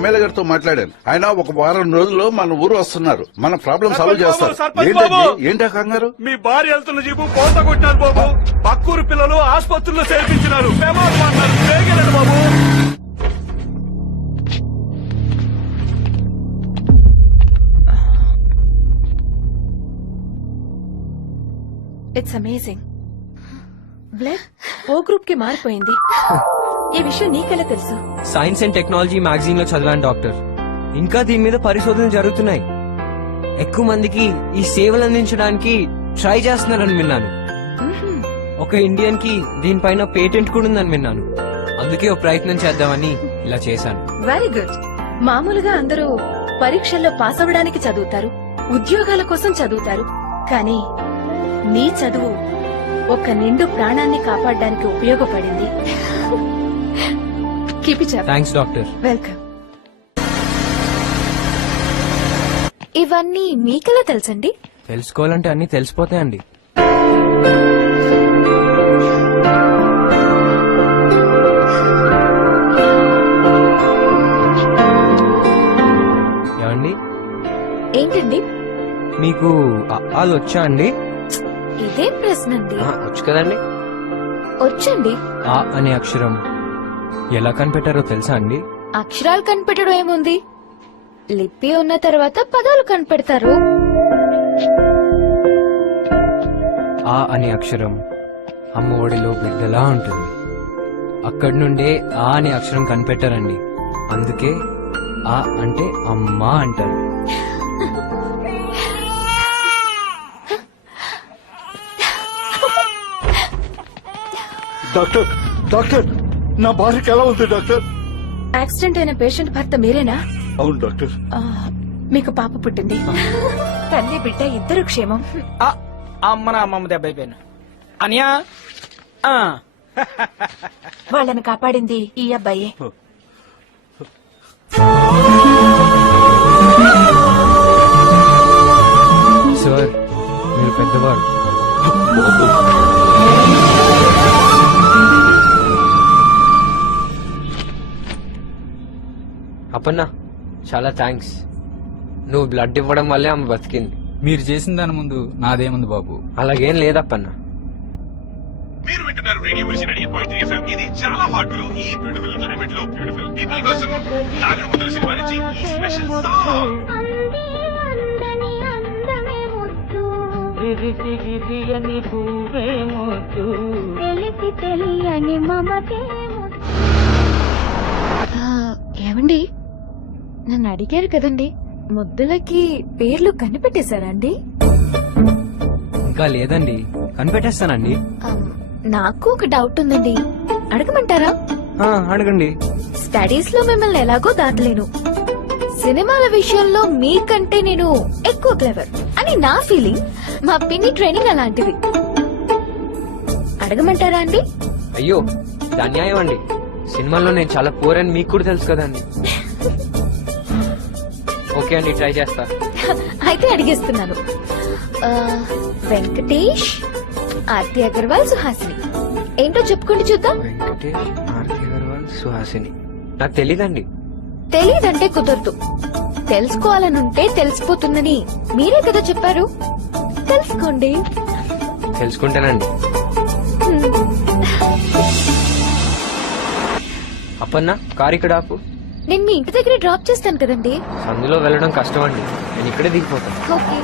MLA గారితో మాట్లాడాను. ఆయన ఒక వారం రోజుల్లో మన ఊరు వస్తున్నారు. మన ప్రాబ్లం సాల్వ్ చేస్తారు. ఏంటా కంగారు? మీ భార్య వెళ్తున్న జీపు పోత కొట్టారు బాబు. పక్కూరు పిల్లలు ఆసుపత్రుల్లో చేర్పించినారు. బాబు it's amazing. Blood O group కి మారిపోయింది. ఈ విషయం నీకెలా తెలుసు? సైన్స్ అండ్ టెక్నాలజీ మ్యాగజైన్ లో చదివాను డాక్టర్. ఇంకా దీని మీద పరిశోధనలు జరుగుతున్నాయి. ఎక్కువ మందికి ఈ సేవలు అందించడానికి ట్రై చేస్తున్నారని విన్నాను. ఒక ఇండియన్ కి దీనిపైన పేటెంట్ కూడా ఉందని విన్నాను. అందుకే ఒక ప్రయత్నం చేద్దామని ఇలా చేశాను. Very good. మామూలుగా అందరూ పరీక్షల్లో పాస్ అవ్వడానికి చదువుతారు, ఉద్యోగాల కోసం చదువుతారు. కానీ నీ చదువు ఒక నిండు ప్రాణాన్ని కాపాడడానికి ఉపయోగపడింది. Keep it up. Thanks doctor. Welcome. ఇవన్నీ మీకెలా తెలుసండి? తెలుసుకోవాలంటే అన్ని తెలిసిపోతాయండి. ఏమండి? ఏంటండి? మీకు అది వచ్చా అండి? ఇదేం ప్రశ్న అండి? వచ్చు కదండి. వచ్చండి. ఆ అనే అక్షరం ఎలా కనిపెట్టారో తెలుసా అండి? అక్షరాలు కనిపెట్టడం ఏముంది, లిపి ఉన్న తర్వాత పదాలు కనిపెడతారు. ఆ అనే అక్షరం అమ్మ ఒడిలో బిడ్డలా ఉంటుంది. అక్కడి నుండే ఆ అనే అక్షరం కనిపెట్టారండి. అందుకే ఆ అంటే అమ్మ అంటారు. డాక్టర్ డాక్టర్ నా భార్యకి ఎలా ఉంది డాక్టర్? యాక్సిడెంట్ అయిన పేషెంట్ భర్త మీరేనా? అవును డాక్టర్. మీకు పాప పుట్టింది. తల్లి బిడ్డ ఇద్దరు క్షేమం. అమ్మ నా అమ్మమ్మ దెబ్బ అయిపోయాను అనియా. వాళ్ళని కాపాడింది ఈ అబ్బాయే. సార్ మీరు పెద్దవాడు. అప్పన్నా చాలా థ్యాంక్స్. నువ్వు బ్లడ్ ఇవ్వడం వల్లే ఆమె బతికింది. మీరు చేసిన దాని ముందు నాదేముంది బాబు? అలాగేం లేదప్పన్నా. మీరు వింటున్నారు రేడియో విజన్ 98.3 FM. ఇది చాలా హాట్ లో ఈ బ్యూటిఫుల్ క్లైమేట్ లో బ్యూటిఫుల్ పీపుల్ కోసం నాగర్ ముద్ర సినిమా నుంచి ఈ స్పెషల్ సాంగ్. ఏమండి, నన్ను అడిగారు కదండి, ముద్దులకి పేర్లు కనిపెట్టేశారా అండి? ఇంకా లేదండి, కనిపెట్టేస్తానండి. నాకు ఒక డౌట్ ఉందండి, అడగమంటారా? అడగండి. స్టడీస్ లో మిమ్మల్ని ఎలాగో దాటలేను, సినిమాల విషయంలో మీకంటే నేను ఎక్కువ క్లెవర్ అని నా ఫీలింగ్. మా పిన్ని ట్రైనింగ్ అలాంటిది. అడగమంటారా అండి? అయ్యో ఇది అన్యాయం అండి. సినిమాల్లో నేను చాలా పూర్ అని మీకు కూడా తెలుసు కదండి. ఓకే అండి, ట్రై చేస్తా. అయితే అడిగేస్తున్నాను. వెంకటేష్, ఆర్తి అగర్వాల్, సుహాసిని. ఏంటో చెప్పుకోండి చూద్దాం. వెంకటేష్, ఆర్తి అగర్వాల్, సుహాసిని. నాకు తెలీదండి. తెలీదంటే కుదరదు. తెలుసుకోవాలనుంటే తెలిసిపోతుందని మీరే కదా చెప్పారు. తెలుసుకోండి. తెలుసుకుంటానండి. అప్పన్నా కారు ఇక్కడ ఆపు. నేను మీ ఇంటి దగ్గర డ్రాప్ చేస్తాను కదండి. అందులో వెళ్ళడం కష్టం అండి, నేను ఇక్కడే దిగిపోతాను. ఓకే.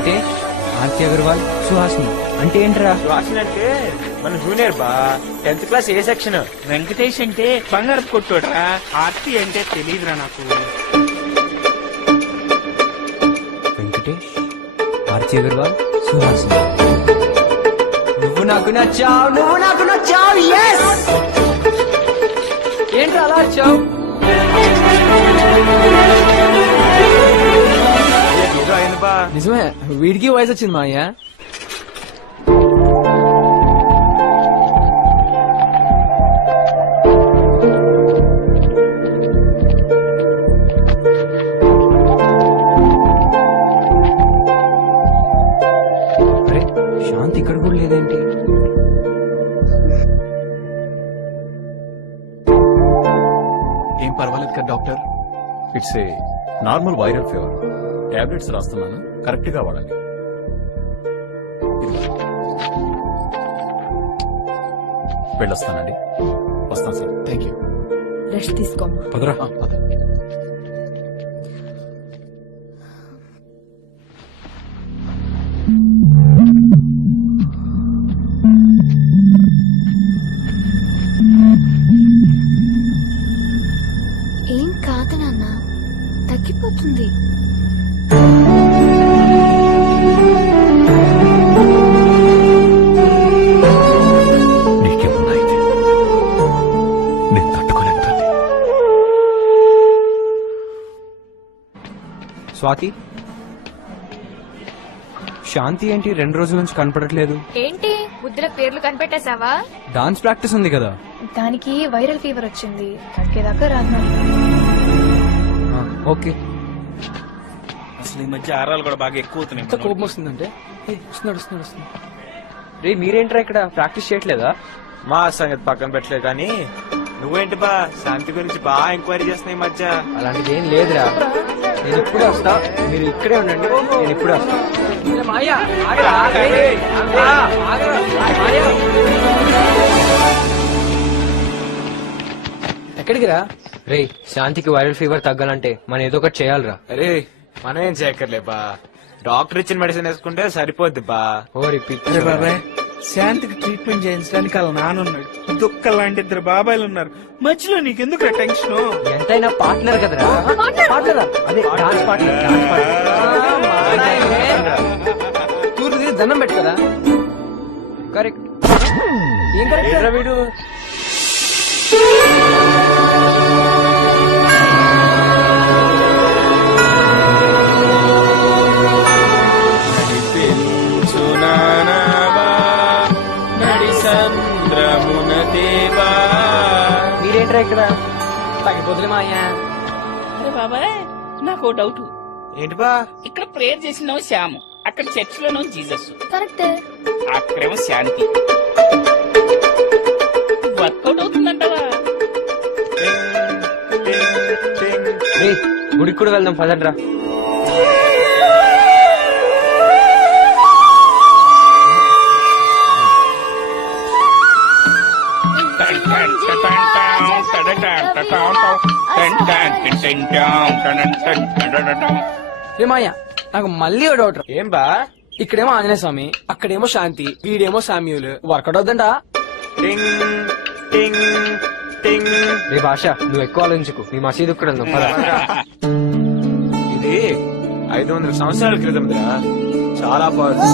వెంకటేష్, ఆర్తి అగర్వాల్, సుహాసిని అంటే ఏంట్రా? సుహాసిని అంటే మన జూనియర్ బా, 10th క్లాస్ ఏ సెక్షన్. వెంకటేష్ అంటే బంగారు కొట్టురా, ఆర్తి అంటే తెలియదురా నాకు. వెంకటేష్, ఆర్తి అగర్వాల్, సుహాసిని. నువ్వు నాకు నచ్చావు, నువ్వు నాకు నచ్చావు. yes! ఏంట్రా అలా వచ్చావు? ఏదో అయింది బా. నిజమే, వీడికి వయసు వచ్చింది మా అయ్య. అరే శాంతి ఇక్కడ కూడా లేదేంటి? ఏం పర్వాలేదు కదా doctor. It's a normal viral fever. Tablets రాస్తున్నాను, కరెక్ట్ గా వాడాలి. ఇదిగో. వెళ్ళొస్తానండి. వస్తాను సార్. Thank you. రెస్ట్ తీసుకోమ్మా. పదరా. పద. ఏం కాదు నాన్న, తగ్గిపోతుంది. నీకేమన్నా అయితే నేను తట్టుకోలేను తల్లి. స్వాతి, శాంతి ఏంటి 2 రోజుల నుంచి కనపడట్లేదు? ఏంటి ముద్దుల పేర్లు కనిపెట్టేశావా? డాన్స్ ప్రాక్టీస్ ఉంది కదా. దానికి వైరల్ ఫీవర్ వచ్చింది, తగ్గేదాకా రాదు. ఆ, ఓకే. అసలు ఈ మధ్య ఆరాలు కూడా బాగా ఎక్కువ అవుతున్నాయి. ఎంత కోపం వస్తుందంటే వస్తున్నాడు. రే మీరేంట్రా ఇక్కడ ప్రాక్టీస్ చేయట్లేదా? మా సంగతి పక్కన పెట్టలేదు కానీ నువ్వేంటి బా శాంతి గురించి బాగా ఎంక్వైరీ చేస్తున్నాయి ఈ మధ్య. అలాంటిది ఏం లేదురా. నేను ఇప్పుడే వస్తా, మీరు ఇక్కడే ఉండండి. నేను ఇప్పుడే వస్తా. ఎక్కడికి రా? రే శాంతికి వైరల్ ఫీవర్ తగ్గాలంటే మనం ఏదో ఒకటి చేయాలిరా. అరే మనం ఏం చేయక్కర్లే బా, డాక్టర్ ఇచ్చిన మెడిసిన్ వేసుకుంటే సరిపోద్ది బా. ఓరి అరే పిచ్చి. బాబాయ్, శాంతికి ట్రీట్మెంట్ చేయించడానికి వాళ్ళ నాన్నున్నాడు, దుక్క లాంటి 2 బాబాయిలు ఉన్నారు. మధ్యలో నీకెందుకు టెన్షన్? ఎంతైనా పార్ట్నర్ కదరా. పార్ట్నరా? అదే డాన్స్ పార్ట్నర్. తూర్పు తీసి దండం పెట్టు కదా. కరెక్ట్. ఏం కరెక్ట్ ఏంట్రా వీడు? మీరేంట్రా ఇక్కడ? తగ్గిపోతులే మా అయ్యా. అరే బాబాయ్, నాకు డౌట్. ఏంటి బా? ఇక్కడ ప్రేయర్ చేసిన శ్యాము, అక్కడ చర్చ్ లోనో జీసస్, కరెక్టే. అక్కడేమో శాంతి. వర్కౌట్ అవుతుందంటావా? రే గుడికి కూడా వెళ్దాం పదండ్రా. ఏమాయ్యా నాకు మళ్ళీ డౌట్. ఏం బా? ఇక్కడేమో ఆంజనేయ స్వామి, అక్కడేమో శాంతి, వీడేమో సామ్యూల్. వర్కౌట్ అవుతుందంట. రే భాష, నువ్వు ఎక్కువ ఆలోచించుకు. నీ మసీదు కూడా వెళ్దాం పద. ఇది 500 సంవత్సరాల క్రితం చాలా పవర్ఫుల్.